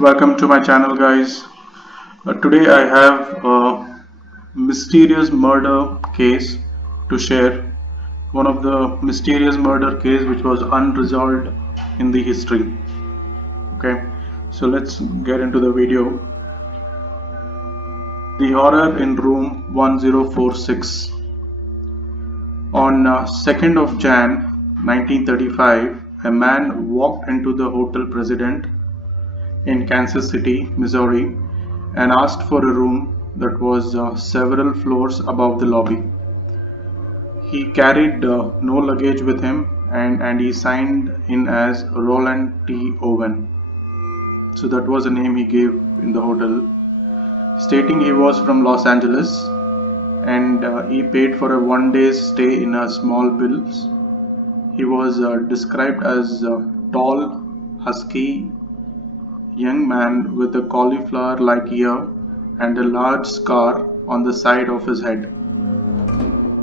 Welcome to my channel, guys. Today I have a mysterious murder case to share. One of the mysterious murder case which was unresolved in the history. Okay, so let's get into the video. The horror in room 1046. On 2nd of Jan 1935, a man walked into the Hotel President in Kansas City, Missouri, and asked for a room that was several floors above the lobby. He carried no luggage with him and he signed in as Roland T. Owen. So that was the name he gave in the hotel, stating he was from Los Angeles and he paid for a 1 day's stay in a small bills. He was described as a tall, husky young man with a cauliflower-like ear and a large scar on the side of his head.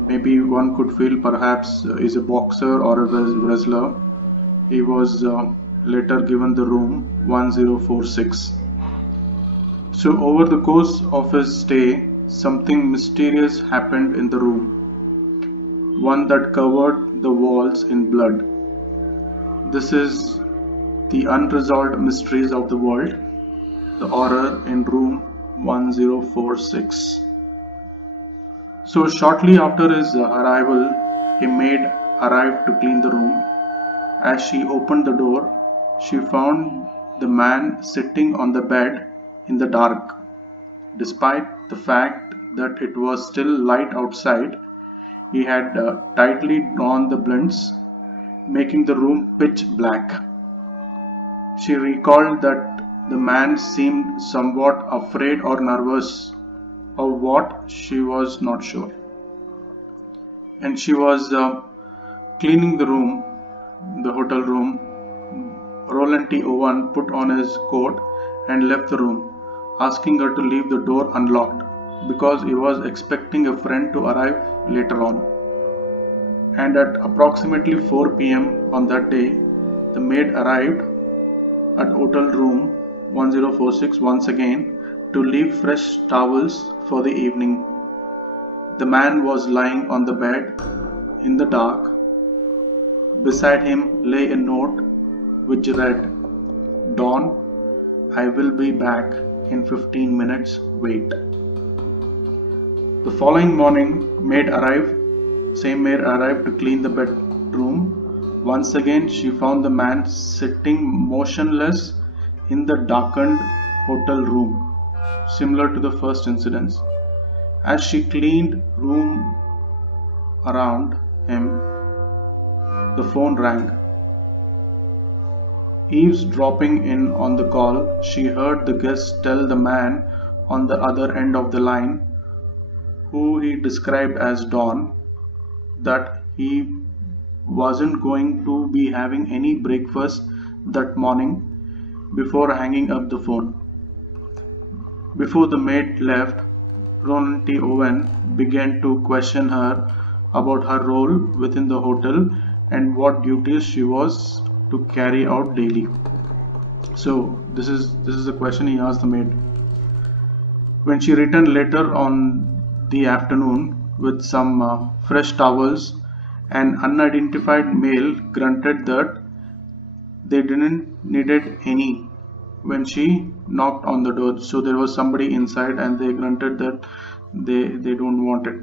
Maybe one could feel perhaps is a boxer or a wrestler. He was later given the room 1046. So over the course of his stay, something mysterious happened in the room. One that covered the walls in blood. This is the unresolved mysteries of the world, the horror in room 1046. So shortly after his arrival, a maid arrived to clean the room. As she opened the door, she found the man sitting on the bed in the dark. Despite the fact that it was still light outside, he had tightly drawn the blinds, making the room pitch black. She recalled that the man seemed somewhat afraid or nervous, of what she was not sure. And she was cleaning the room, the hotel room. Roland T. Owen put on his coat and left the room, asking her to leave the door unlocked because he was expecting a friend to arrive later on. And at approximately 4 p.m. on that day, the maid arrived at hotel room 1046 once again to leave fresh towels for the evening. The man was lying on the bed in the dark. Beside him lay a note which read, "Dawn, I will be back in 15 minutes, wait." The following morning, same maid arrived to clean the bedroom. Once again, she found the man sitting motionless in the darkened hotel room, similar to the first incidents. As she cleaned room around him, the phone rang. Eavesdropping in on the call, she heard the guest tell the man on the other end of the line, who he described as Don, that he wasn't going to be having any breakfast that morning before hanging up the phone. Before the maid left, Roland T. Owen began to question her about her role within the hotel and what duties she was to carry out daily. So this is the question he asked the maid. When she returned later on the afternoon with some fresh towels, an unidentified male grunted that they didn't needed any when she knocked on the door. So there was somebody inside and they grunted that they don't want it.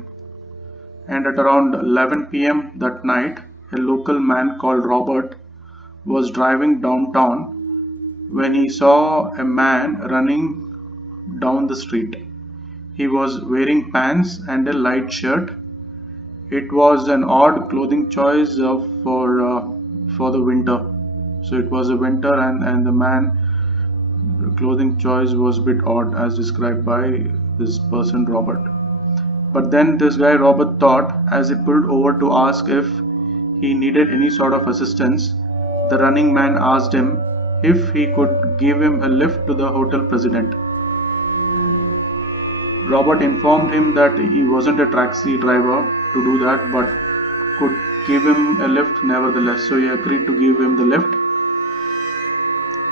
And at around 11 p.m. that night, a local man called Robert was driving downtown when he saw a man running down the street. He was wearing pants and a light shirt. It was an odd clothing choice for the winter. So it was a winter and the man clothing choice was a bit odd as described by this person Robert. But then this guy Robert thought, as he pulled over to ask if he needed any sort of assistance, the running man asked him if he could give him a lift to the hotel president. Robert informed him that he wasn't a taxi driver to do that but could give him a lift nevertheless. So he agreed to give him the lift.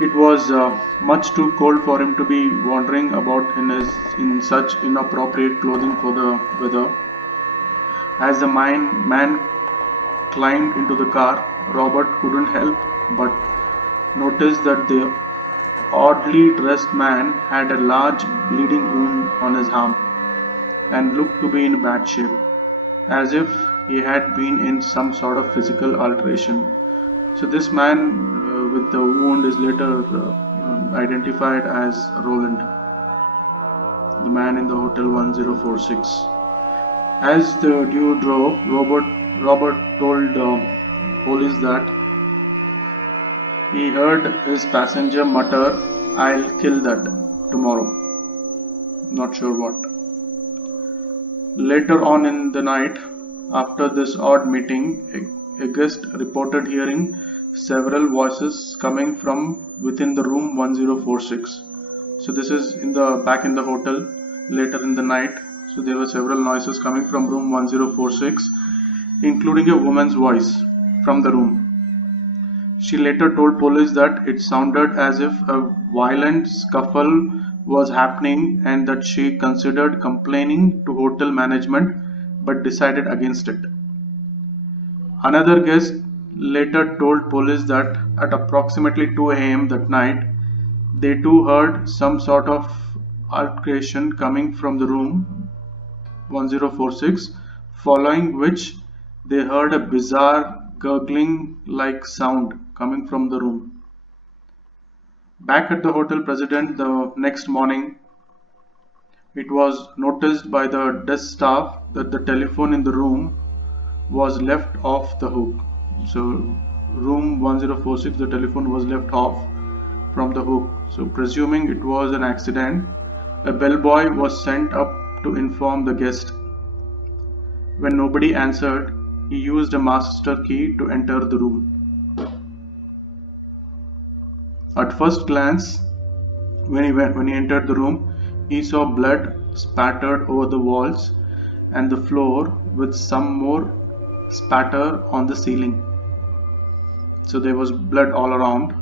It was much too cold for him to be wandering about in such inappropriate clothing for the weather. As the man climbed into the car, Robert couldn't help but notice that the oddly dressed man had a large bleeding wound on his arm and looked to be in bad shape, as if he had been in some sort of physical alteration. So this man with the wound is later identified as Roland, the man in the Hotel 1046. As the duo drove, Robert told police that he heard his passenger mutter, "I'll kill that tomorrow." Not sure what. Later on in the night, after this odd meeting, a guest reported hearing several voices coming from within the room 1046. So this is back in the hotel later in the night. So there were several noises coming from room 1046, including a woman's voice from the room. She later told police that it sounded as if a violent scuffle was happening and that she considered complaining to hotel management but decided against it. Another guest later told police that at approximately 2 a.m. that night, they too heard some sort of altercation coming from the room 1046, following which they heard a bizarre gurgling like sound coming from the room. Back at the hotel president the next morning, it was noticed by the desk staff that the telephone in the room was left off the hook. So room 1046, the telephone was left off from the hook. So presuming it was an accident, a bellboy was sent up to inform the guest. When nobody answered, he used a master key to enter the room. At first glance, when he entered the room, he saw blood spattered over the walls and the floor, with some more spatter on the ceiling. So there was blood all around.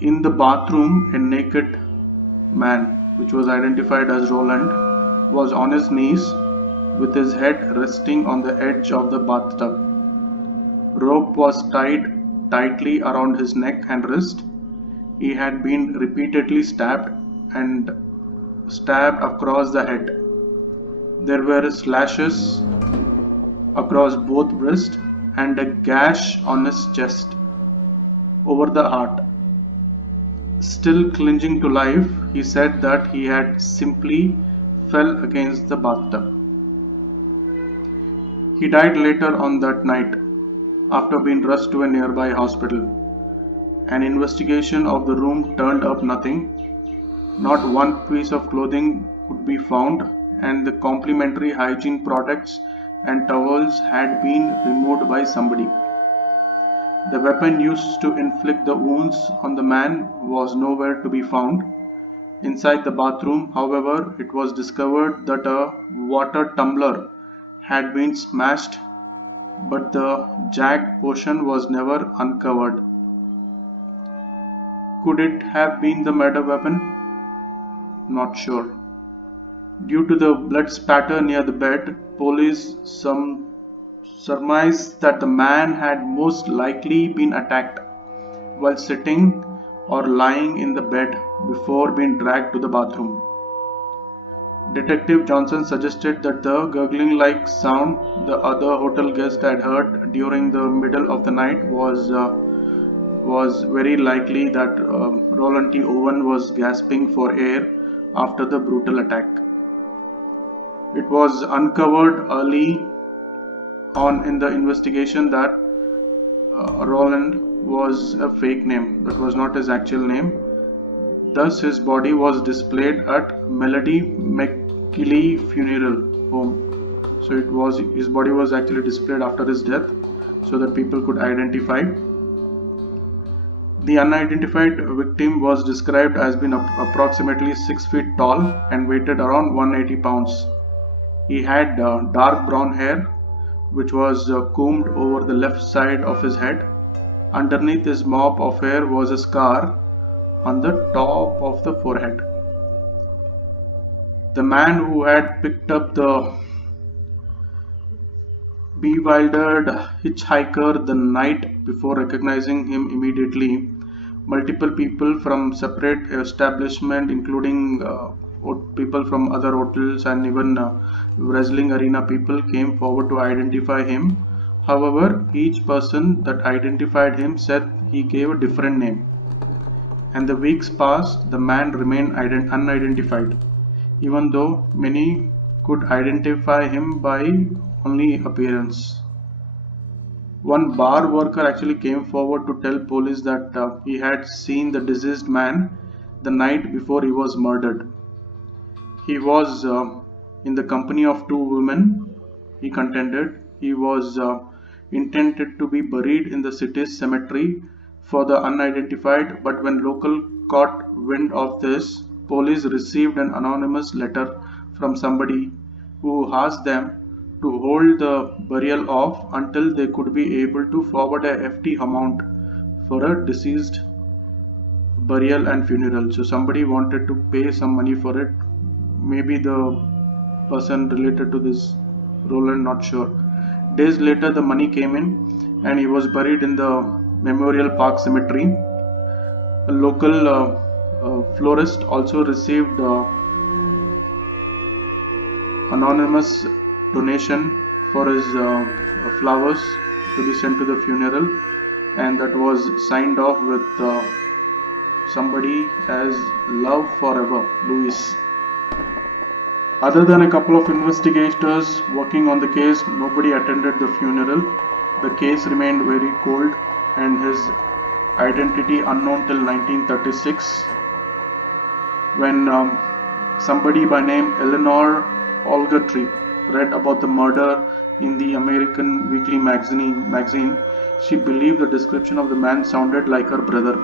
In the bathroom, a naked man, which was identified as Roland, was on his knees with his head resting on the edge of the bathtub. Rope was tied tightly around his neck and wrist. He had been repeatedly stabbed across the head. There were slashes across both wrists and a gash on his chest over the heart. Still clinging to life, he said that he had simply fell against the bathtub. He died later on that night after being rushed to a nearby hospital. An investigation of the room turned up nothing. Not one piece of clothing could be found, and the complimentary hygiene products and towels had been removed by somebody. The weapon used to inflict the wounds on the man was nowhere to be found. Inside the bathroom, however, it was discovered that a water tumbler had been smashed, but the jagged portion was never uncovered. Could it have been the murder weapon? Not sure. Due to the blood spatter near the bed, police surmised that the man had most likely been attacked while sitting or lying in the bed before being dragged to the bathroom. Detective Johnson suggested that the gurgling like sound the other hotel guest had heard during the middle of the night was very likely that Roland T. Owen was gasping for air after the brutal attack. It was uncovered early on in the investigation that Roland was a fake name. That was not his actual name. Thus, his body was displayed at Melody McKinley Funeral Home. So his body was actually displayed after his death, so that people could identify. The unidentified victim was described as being approximately 6 feet tall and weighed around 180 pounds. He had dark brown hair, which was combed over the left side of his head. Underneath his mop of hair was a scar on the top of the forehead. The man who had picked up the bewildered hitchhiker the night before, recognizing him immediately, multiple people from separate establishments, including people from other hotels and even wrestling arena people, came forward to identify him. However, each person that identified him said he gave a different name. And the weeks passed, the man remained unidentified, even though many could identify him by only appearance. One bar worker actually came forward to tell police that he had seen the deceased man the night before he was murdered. He was in the company of two women, he contended. He was intended to be buried in the city's cemetery for the unidentified, but when local caught wind of this, police received an anonymous letter from somebody who asked them to hold the burial off until they could be able to forward a hefty amount for a deceased burial and funeral. So somebody wanted to pay some money for it. Maybe the person related to this Roland, not sure. Days later, the money came in and he was buried in the Memorial Park Cemetery. A local florist also received anonymous donation for his flowers to be sent to the funeral, and that was signed off with somebody as Love Forever, Louis. Other than a couple of investigators working on the case, nobody attended the funeral. The case remained very cold and his identity unknown till 1936, when somebody by name Eleanor Ogletree read about the murder in the American Weekly magazine. She believed the description of the man sounded like her brother,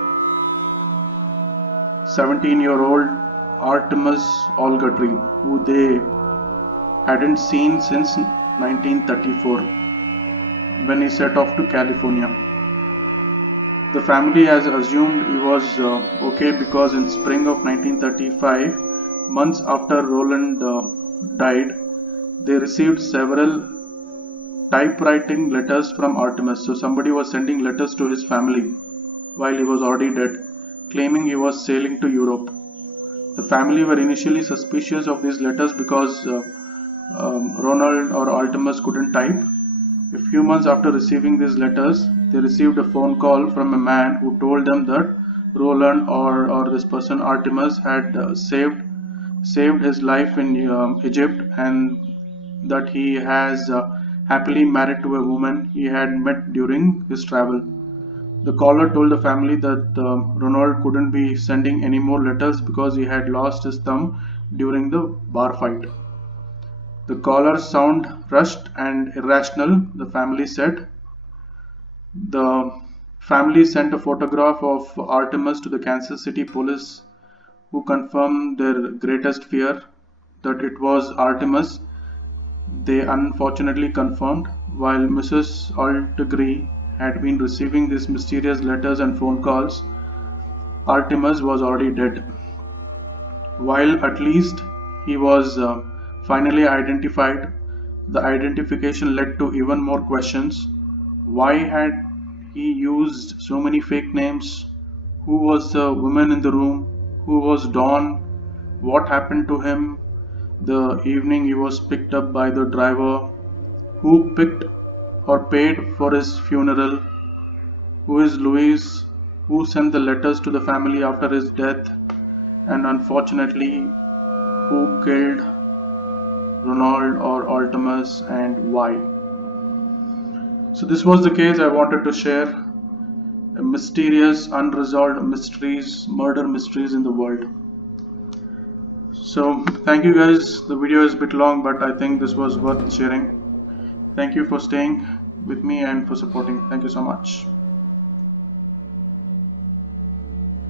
17-year-old Artemus Ogletree, who they hadn't seen since 1934 when he set off to California. The family has assumed he was okay because in spring of 1935, months after Roland died, they received several typewriting letters from Artemus. So somebody was sending letters to his family while he was already dead, claiming he was sailing to Europe. The family were initially suspicious of these letters because Ronald or Artemus couldn't type. A few months after receiving these letters, they received a phone call from a man who told them that Roland or this person Artemus had saved his life in Egypt, and that he has happily married to a woman he had met during his travel. The caller told the family that Ronald couldn't be sending any more letters because he had lost his thumb during the bar fight. The caller's sound rushed and irrational, the family said. The family sent a photograph of Artemus to the Kansas City police, who confirmed their greatest fear that it was Artemus. They unfortunately confirmed, while Mrs. Ogletree had been receiving these mysterious letters and phone calls, Artemus was already dead. While at least he was finally identified, the identification led to even more questions. Why had he used so many fake names? Who was the woman in the room? Who was Dawn? What happened to him the evening he was picked up by the driver? Who picked or paid for his funeral? Who is Louis? Who sent the letters to the family after his death? And unfortunately, who killed Ronald or Artemus, and why? So this was the case I wanted to share. A mysterious, unresolved murder mysteries in the world. So thank you guys. The video is a bit long, but I think this was worth sharing. Thank you for staying with me and for supporting. Thank you so much.